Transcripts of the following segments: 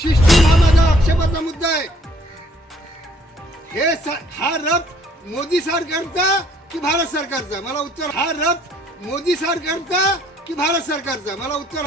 System हा माझा आक्षेपाचा मुद्दा आहे. हे हा रथ मोदी सरकारचा की भारत सरकारचा? मला उत्तर हा रथ मोदी सरकारचा की भारत सरकारचा? मला उत्तर.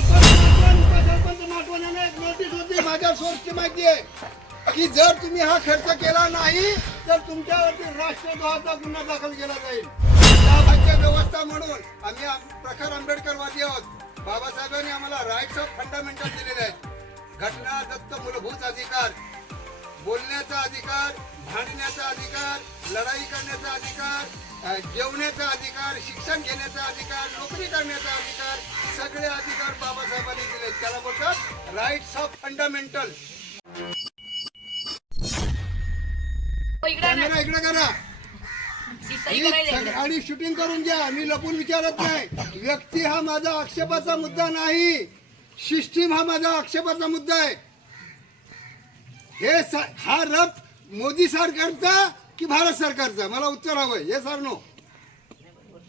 माझ्या सोर्सची माहिती आहे की जर तुम्ही हा खर्च केला नाही तर तुमच्यावरती राष्ट्रद्रोहाचा गुन्हा दाखल केला जाईल. त्याबाबतच्या व्यवस्था म्हणून आम्ही प्रखर आंबेडकरवादी आहोत. बाबासाहेबांनी आम्हाला राईट्स ऑफ फंडामेंटल दिलेले आहेत. घटना दत्त मूलभूत अधिकार. बोलण्याचा अधिकार भांडण्याचा अधिकार लढाई करण्याचा अधिकार जेवण्याचा अधिकार शिक्षण घेण्याचा अधिकार नोकरी करण्याचा अधिकार सगळे अधिकार बाबासाहेबांनी दिले. त्याला बोलतात राईट्स ऑफ फंडामेंटल इकडे करा. आणि शूटिंग करून घ्या. मी लपून विचारत नाही. व्यक्ती हा माझा आक्षेपाचा मुद्दा नाही. सिस्टीम हा माझा आक्षेपाचा मुद्दा आहे. हे हा रथ मोदी सरकारचा की भारत सरकारचा? मला उत्तर हवंय. हे सर नो?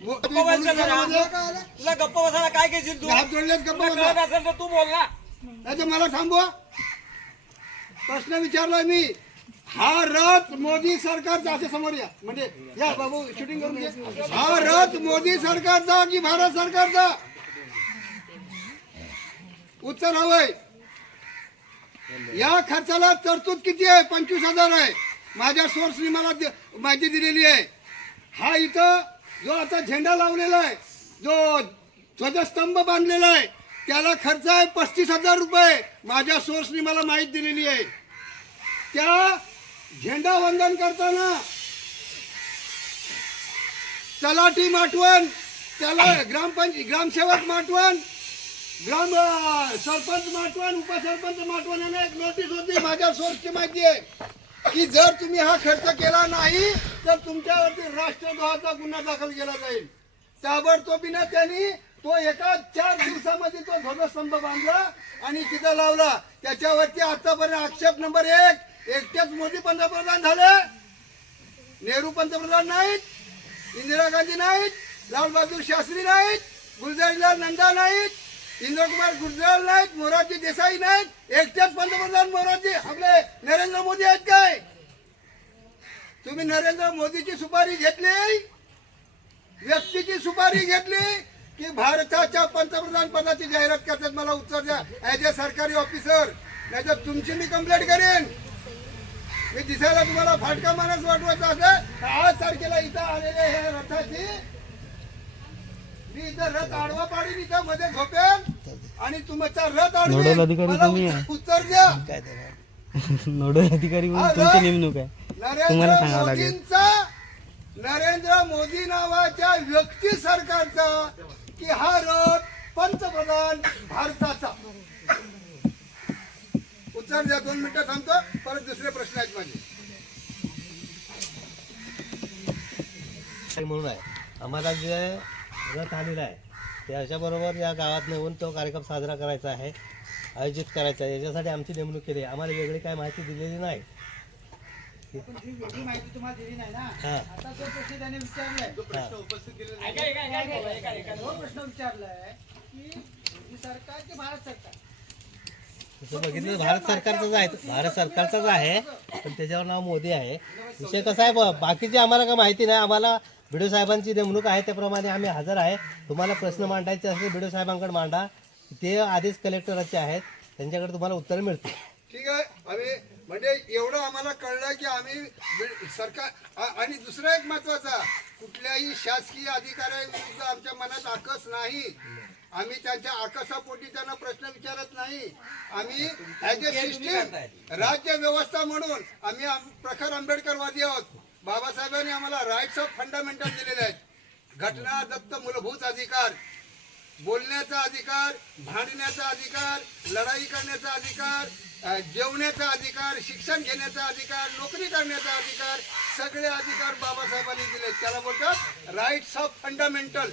तुला गप्प बसायला काय घेशील तू हात जोडलेत गप्प बसा. असेल तर तू बोल ना. नाही तर मला थांबवा. प्रश्न विचारलाय मी. हा रथ मोदी सरकारचा असे समोर या. म्हणजे या बाबू शूटिंग करून हा रथ मोदी सरकारचा की भारत सरकारचा? उत्तर हवंय या खर्चाला तरतूद किती आहे? पंचवीस हजार आहे. माझ्या सोर्सनी मला माहिती दिलेली आहे. हा इथं जो आता झेंडा लावलेला आहे जो ध्वजस्तंभ बांधलेला आहे त्याला खर्च आहे पस्तीस हजार रुपये. माझ्या सोर्सनी मला माहिती दिलेली आहे. त्या झेंडा वंदन करताना तलाठी माटवण त्याला ग्रामपंच ग्रामसेवक माटवण ग्राम सरपंच माटवान उपसरपंच माटवान यांना एक नोटीस होती माझ्या सोर्सची माहिती आहे की जर तुम्ही हा खर्च केला नाही तर तुमच्यावरती राष्ट्रद्रोहाचा गुन्हा दाखल केला जाईल. ताबडतोबीने त्यांनी तो एका चार दिवसामध्ये तो ध्वजस्तंभ बांधला आणि तिथं लावला. त्याच्यावरती आतापर्यंत आक्षेप नंबर एक एकटेच मोदी पंतप्रधान झाले. नेहरू पंतप्रधान नाहीत इंदिरा गांधी नाहीत लालबहादूर शास्त्री नाहीत गुलजारीलाल नंदा नाहीत इंद्रकुमार गुजराल नाहीत मोरारजी देसाई नाहीत. एकटेच पंतप्रधान मोरारजी आपले नरेंद्र मोदी आहेत काय? तुम्ही नरेंद्र मोदीची सुपारी घेतली? व्यक्तीची सुपारी घेतली? की भारताच्या पंतप्रधान पदाची जाहिरात करतात? मला उत्तर द्या. ॲज अ सरकारी ऑफिसर नाही तर तुमची मी कंप्लेंट करेन. मी दिसायला तुम्हाला फाटका माणूस वाटवायचा असेल आज तारखेला इथं आलेले हे रथाची मी इथं रथ आडवा पाडीन इथं मध्ये झोपेन. आणि तुमचा रथ नोडल अधिकारी तुम्ही उत्तर- उत्तर द्या. नोडल अधिकारी म्हणून तुमची नेमणूक आहे. नरेंद्र तुम्हाला सांगावं लागेल. मोदींचा नरेंद्र मोदी नावाच्या व्यक्ती सरकारचा की हा रथ पंतप्रधान भारताचा. उत्तर द्या दोन मिनिटं थांबतो. परत दुसरे प्रश्न आहेत माझे. काही म्हणून आहे? आम्हाला जे रथ आलेला आहे. त्याच्याबरोबर या गावात नेऊन तो कार्यक्रम साजरा करायचा आहे आयोजित करायचा आहे. याच्यासाठी आमची नेमणूक केली आहे. आम्हाला वेगळी काय माहिती दिलेली नाही. माहिती तुम्हाला दिली नाही ना? हां. आता तो प्रश्न त्याने विचारलाय. तो प्रश्न विचारलाय की मोदी सरकार की भारत सरकार? तसं बघितलं तर भारत सरकारचाच आहे. भारत सरकारचाच आहे पण त्याच्यावर नाव मोदी आहे. विषय कसा आहे? ब- बाकीची आम्हाला काय माहिती नाही. आम्हाला बिडो साहेबांची नेमणूक आहे त्याप्रमाणे आम्ही हजर आहे. तुम्हाला प्रश्न मांडायचे असले बिडो साहेबांकडे मांडा. ते आधीच कलेक्टरचे आहेत. त्यांच्याकडे तुम्हाला उत्तर मिळतील ठीक आहे. आम्ही म्हणजे एवढं आम्हाला कळलं की आम्ही सरकार आणि दुसरा एक महत्त्वाचा कुठल्याही शासकीय अधिकाऱ्याविरुद्ध आमच्या मनात आकस नाही. आम्ही त्यांच्या आकसापोटी त्यांना प्रश्न विचारत नाही. आम्ही ऍज अ सिस्टीम राज्य व्यवस्था म्हणून आम्ही आम- प्रखर आंबेडकरवादी आहोत. बाबासाहेबांनी आम्हाला राईट्स ऑफ फंडामेंटल दिलेले आहेत. घटना दत्त मूलभूत अधिकार बोलण्याचा अधिकार भांडण्याचा अधिकार लढाई करण्याचा अधिकार जेवण्याचा अधिकार शिक्षण घेण्याचा अधिकार नोकरी करण्याचा अधिकार सगळे अधिकार बाबासाहेबांनी दिले त्याला बोलतात राईट्स ऑफ फंडामेंटल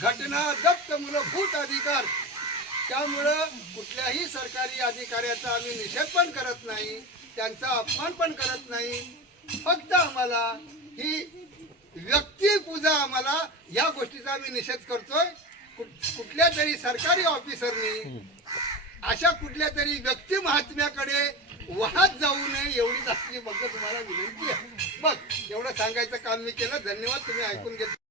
घटना दत्त मूलभूत अधिकार. त्यामुळं कुठल्याही सरकारी अधिकाऱ्याचा आम्ही निषेध पण करत नाही त्यांचा अपमान पण करत नाही. फक्त आम्हाला ही व्यक्ती पूजा आम्हाला या गोष्टीचा आम्ही निषेध करतोय. कुठल्या तरी सरकारी ऑफिसरनी अशा कुठल्या तरी व्यक्ती महात्म्याकडे वाहात जाऊ नये एवढीच आपली फक्त तुम्हाला विनंती आहे. बघ एवढं सांगायचं काम मी केलं. धन्यवाद तुम्ही ऐकून घेतलं.